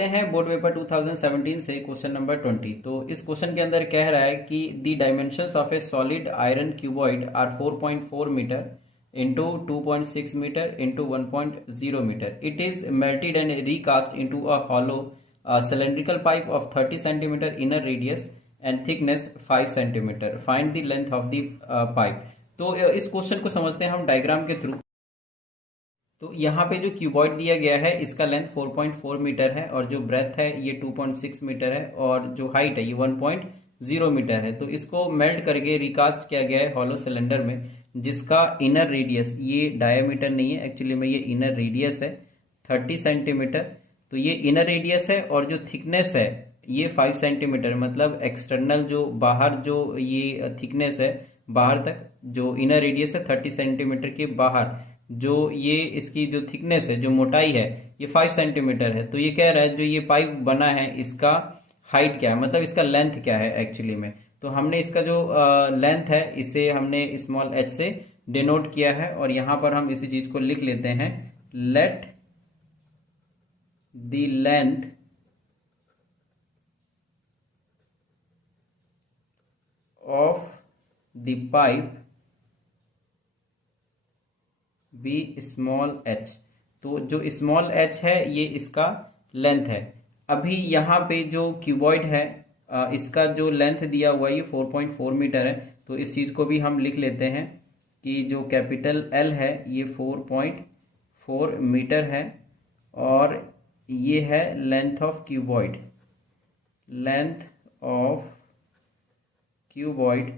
करते हैं board paper 2017 से क्वेश्चन नंबर 20। तो इस क्वेश्चन के अंदर कह रहा है कि the dimensions of a solid iron cuboid are 4.4 metre into 2.6 metre into 1.0 metre. It is melted and recast into a hollow cylindrical pipe of 30 centimeter inner radius and thickness 5 centimeter. Find the length of the pipe. तो इस question को समझते हैं हम diagram के through. तो यहाँ पे जो क्यूबॉइड दिया गया है इसका लेंथ 4.4 मीटर है और जो ब्रेथ है ये 2.6 मीटर है और जो हाइट है ये 1.0 मीटर है। तो इसको मेल्ट करके रिकास्ट किया गया है हॉलो सिलेंडर में, जिसका इनर रेडियस, ये डायमीटर नहीं है एक्चुअली में, ये इनर रेडियस है 30 सेंटीमीटर। तो ये इनर रेडियस है और जो थिकनेस है ये 5 सेंटीमीटर, मतलब एक्सटर्नल जो बाहर जो ये थिकनेस है बाहर तक, जो इनर रेडियस है 30 सेंटीमीटर के बाहर जो ये इसकी जो थिकनेस है, जो मोटाई है ये 5 सेंटीमीटर है। तो ये कह रहा है जो ये पाइप बना है इसका हाइट क्या है, मतलब इसका लेंथ क्या है एक्चुअली में। तो हमने इसका जो लेंथ है इसे हमने स्मॉल h से डिनोट किया है और यहाँ पर हम इसी चीज को लिख लेते हैं, late the length of the pipe be small h। तो जो स्मॉल h है ये इसका लेंथ है। अभी यहाँ पे जो क्यूबॉइड है इसका जो लेंथ दिया हुआ है ये 4.4 मीटर है। तो इस चीज को भी हम लिख लेते हैं कि जो कैपिटल L है ये 4.4 मीटर है और ये है length of cuboid, length of cuboid.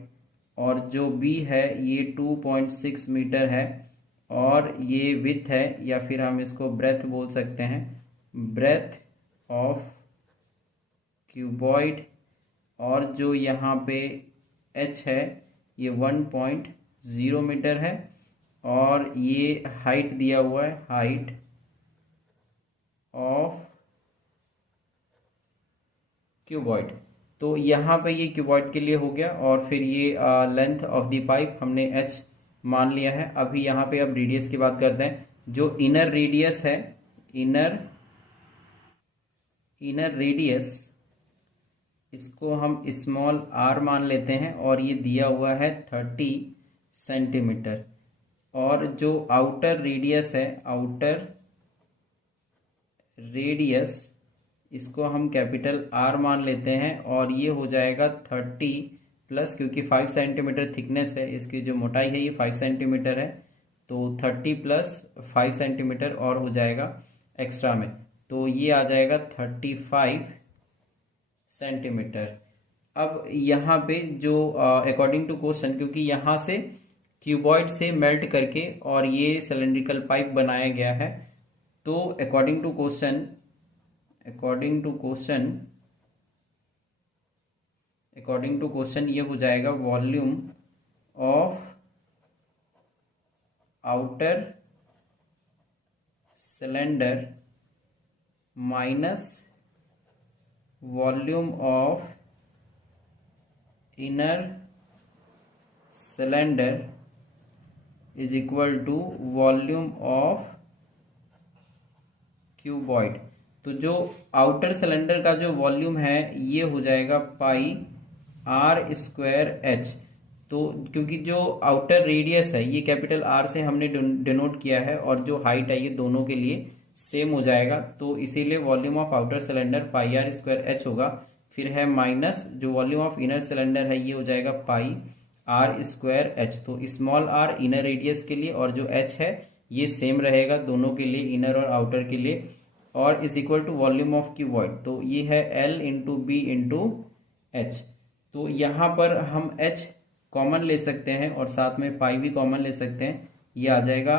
और जो बी है ये 2.6 मीटर है और ये विथ है, या फिर हम इसको ब्रेथ बोल सकते हैं, ब्रेथ ऑफ क्यूबॉइड। और जो यहाँ पे h है ये 1.0 मीटर है और ये हाइट दिया हुआ है, हाइट ऑफ क्यूबॉइड। तो यहाँ पे ये क्यूबॉइड के लिए हो गया और फिर ये लेंथ ऑफ द पाइप हमने h मान लिया है। अभी यहाँ पे अब रेडियस की बात करते हैं। जो इनर रेडियस है, इनर रेडियस, इसको हम स्मॉल r मान लेते हैं और ये दिया हुआ है 30 सेंटीमीटर। और जो आउटर रेडियस है, आउटर रेडियस, इसको हम कैपिटल R मान लेते हैं और ये हो जाएगा 30 प्लस, क्योंकि 5 सेंटीमीटर थिकनेस है, इसकी जो मोटाई है ये 5 सेंटीमीटर है, तो 30 प्लस 5 सेंटीमीटर और हो जाएगा एक्स्ट्रा में, तो ये आ जाएगा 35 सेंटीमीटर। अब यहाँ पे जो अकॉर्डिंग टू क्वेश्चन, क्योंकि यहाँ से क्यूबॉइड से मेल्ट करके और ये सिलेंड्रिकल पाइप बनाया गया है, तो अकॉर्डिंग टू क्वेश्चन ये हो जाएगा volume of outer cylinder minus volume of inner cylinder is equal to volume of cuboid. तो जो आउटर सिलेंडर का जो वॉल्यूम है ये हो जाएगा पाई r स्क्वायर h। तो क्योंकि जो आउटर रेडियस है ये कैपिटल R से हमने डिनोट किया है और जो हाइट है ये दोनों के लिए सेम हो जाएगा, तो इसीलिए volume of outer cylinder pi r square h होगा। फिर है माइनस जो वॉल्यूम ऑफ इनर सिलेंडर है ये हो जाएगा पाई r स्क्वायर h। तो स्मॉल r इनर रेडियस के लिए और जो h है ये सेम रहेगा दोनों के लिए, इनर और आउटर के लिए, और is equal to volume of cuboid. तो ये है L into b into h. तो यहाँ पर हम h कॉमन ले सकते हैं और साथ में पाई भी कॉमन ले सकते हैं। ये आ जाएगा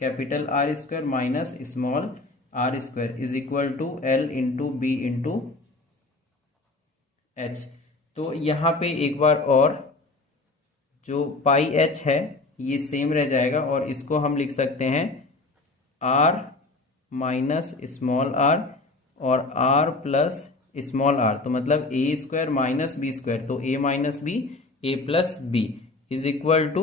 capital R square minus small r square is equal to L into b into h. तो यहाँ पे एक बार और जो पाई h है ये सेम रह जाएगा और इसको हम लिख सकते हैं r माइनस स्मॉल r और r प्लस स्मॉल r, तो मतलब a square minus b square, तो a minus b a plus b is equal to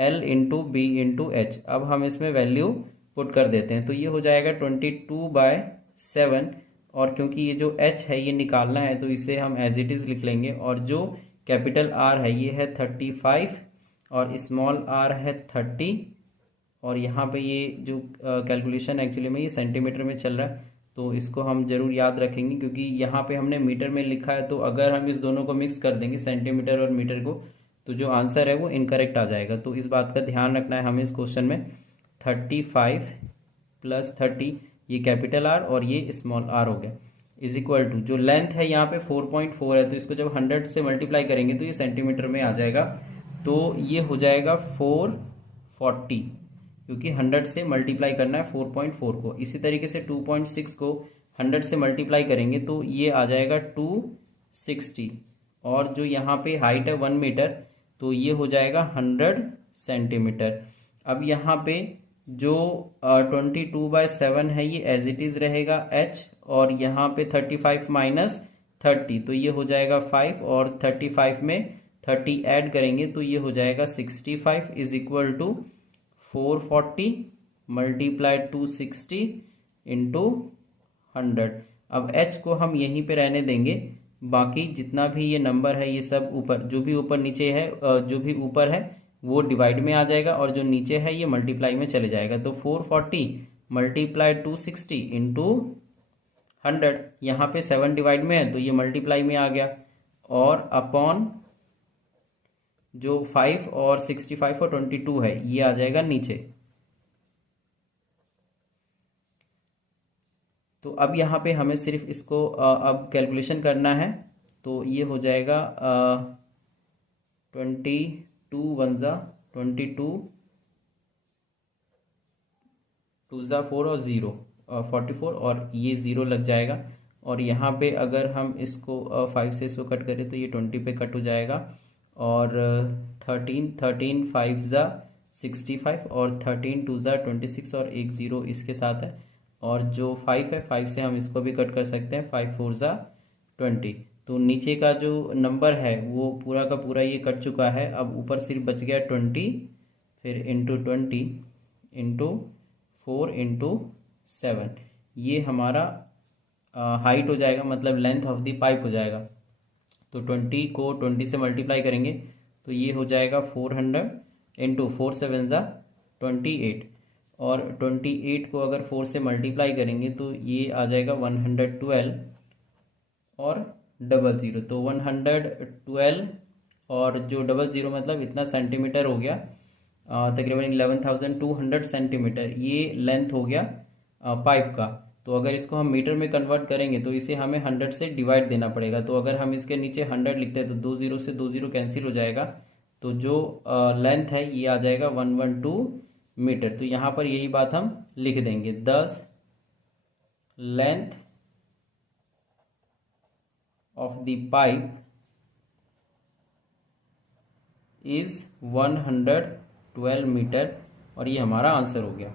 L into b into h. अब हम इसमें वैल्यू पुट कर देते हैं, तो ये हो जाएगा 22/7 और क्योंकि ये जो h है ये निकालना है तो इसे हम एज इट इज़ लिख लेंगे, और जो कैपिटल R है ये है 35 और स्मॉल r है 30, और यहाँ पे ये जो कैलकुलेशन एक्चुअली में ये सेंटीमीटर में चल रहा है, तो इसको हम ज़रूर याद रखेंगे क्योंकि यहाँ पे हमने मीटर में लिखा है, तो अगर हम इस दोनों को मिक्स कर देंगे सेंटीमीटर और मीटर को, तो जो आंसर है वो इनकरेक्ट आ जाएगा। तो इस बात का ध्यान रखना है हमें इस क्वेश्चन में। 35 + 30 ये कैपिटल R और ये स्मॉल r हो गया, इज इक्वल टू जो लेंथ है यहाँ पे 4.4 है, तो इसको जब 100 से मल्टीप्लाई करेंगे तो ये सेंटीमीटर में आ जाएगा, तो ये हो जाएगा 440, क्योंकि 100 से मल्टीप्लाई करना है 4.4 को। इसी तरीके से 2.6 को 100 से मल्टीप्लाई करेंगे तो ये आ जाएगा 260, और जो यहाँ पे हाइट है 1 मीटर, तो ये हो जाएगा 100 सेंटीमीटर। अब यहाँ पे जो 22/7 है ये एज इट इज़ रहेगा h, और यहाँ पे 35 - 30 तो ये हो जाएगा 5, और 35 में 30 ऐड करेंगे तो ये हो जाएगा 65 इज इक्वल टू 440 × 260 × 100। अब h को हम यहीं पे रहने देंगे, बाकी जितना भी ये नंबर है ये सब ऊपर, जो भी ऊपर नीचे है, जो भी ऊपर है वो डिवाइड में आ जाएगा, और जो नीचे है ये मल्टीप्लाई में चले जाएगा। तो 440 × 260 × 100, यहाँ पे 7 डिवाइड में है तो ये मल्टीप्लाई में आ गया, और अपॉन जो 5 और 65 और 22 है ये आ जाएगा नीचे। तो अब यहाँ पे हमें सिर्फ इसको अब कैलकुलेशन करना है, तो ये हो जाएगा 22 × 1 = 22, 2 × 4 और 0 44, और ये 0 लग जाएगा, और यहाँ पे अगर हम इसको 5 से इसको कट करें तो ये 20 पे कट हो जाएगा, और 13 5 × 65 और 13 2 × 26 और एक 0 इसके साथ है, और जो 5 है 5 से हम इसको भी कट कर सकते हैं, 5 4 × 20। तो नीचे का जो नंबर है वो पूरा का पूरा ये कट चुका है, अब ऊपर सिर्फ बच गया 20, फिर इंटू 20 इंटू 4 इंटू 7, ये हमारा हाइट हो जाएगा, मतलब लेंथ ऑफ द पाइप हो जाएगा। तो 20 को 20 से मल्टीप्लाई करेंगे तो ये हो जाएगा 400 इंटू 4 7 × 28, और 28 को अगर 4 से मल्टीप्लाई करेंगे तो ये आ जाएगा 112 और 00, तो 112 और जो 00 मतलब इतना सेंटीमीटर हो गया, तकरीबन 11,200 सेंटीमीटर ये लेंथ हो गया पाइप का। तो अगर इसको हम मीटर में कन्वर्ट करेंगे तो इसे हमें 100 से डिवाइड देना पड़ेगा, तो अगर हम इसके नीचे 100 लिखते हैं तो 2 0 से 2 0 कैंसिल हो जाएगा, तो जो लेंथ है ये आ जाएगा 112 मीटर। तो यहाँ पर यही बात हम लिख देंगे, 10 length of the pipe is 112 metre, और ये हमारा आंसर हो गया।